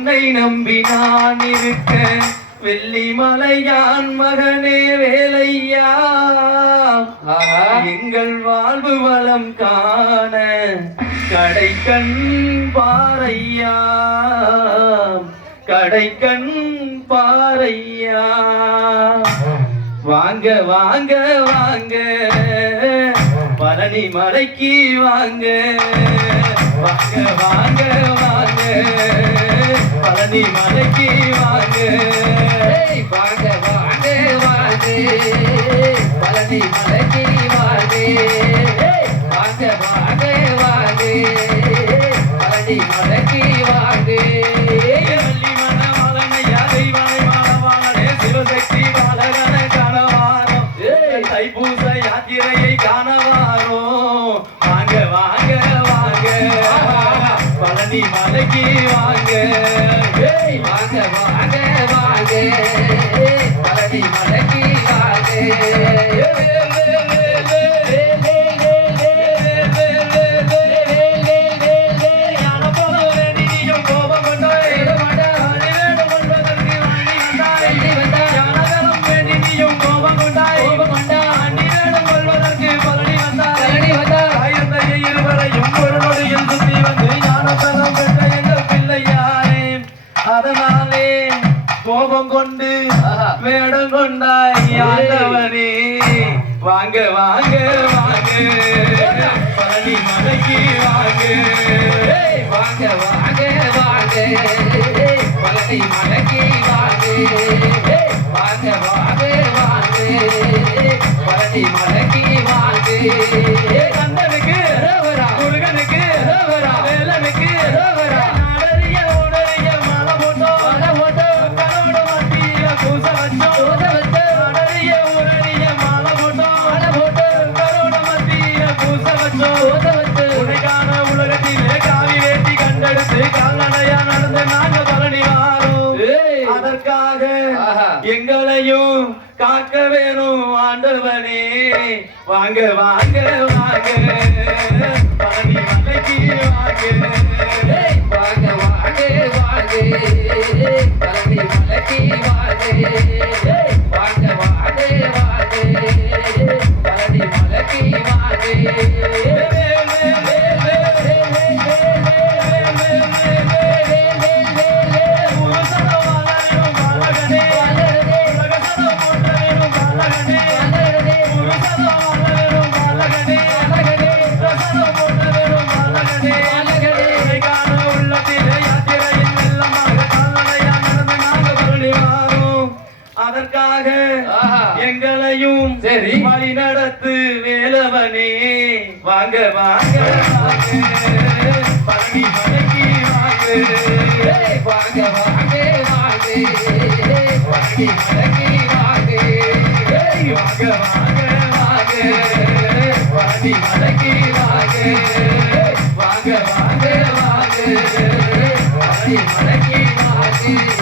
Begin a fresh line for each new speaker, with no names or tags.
உன்னை நம்பி நான் இருக்க வெள்ளிமலையான் மகனே வேலையா? எங்கள் வாழ்வு வளம் காண கடைக்கண் பாறையா? கடைக்கண் பாறையா? வாங்க வாங்க வாங்க. பழனி மலைக்கு வாங்க. வாங்க வாங்க வாங்க. பழனி மலைக்கு வாங்க.
வாங்க வாங்க வாங்க. பழனி மலைக்கு வாங்க. வாங்க வாங்க வாங்க. பழனி மலைக்கு வாங்க.
தைப்பூச யாத்திரையை வாங்க. வாங்க வாங்க வாங்க.
பழனி மலைக்கு வாங்க. வந்தா கொண்டு ஆஹா.
வேடம் கொண்டாய் ஆண்டவனே வாங்க வாங்க வாங்க எங்களையும் காக்க வேணும் ஆண்டவனே. வாங்க வாங்க வாங்க. வழியாக எங்களையும் சரி.
வழி நடத்து வேலவனே. வாங்க வாங்க பழனி மலைக்கு வாங்க.
வாங்க வாங்க வாங்க. மலைக்கு வாங்க.
வாங்க வாங்க வாங்க. பழனி மலைக்கு வாங்க.
வாங்க வாங்க வாங்க. பழனி மலைக்கு வாங்க.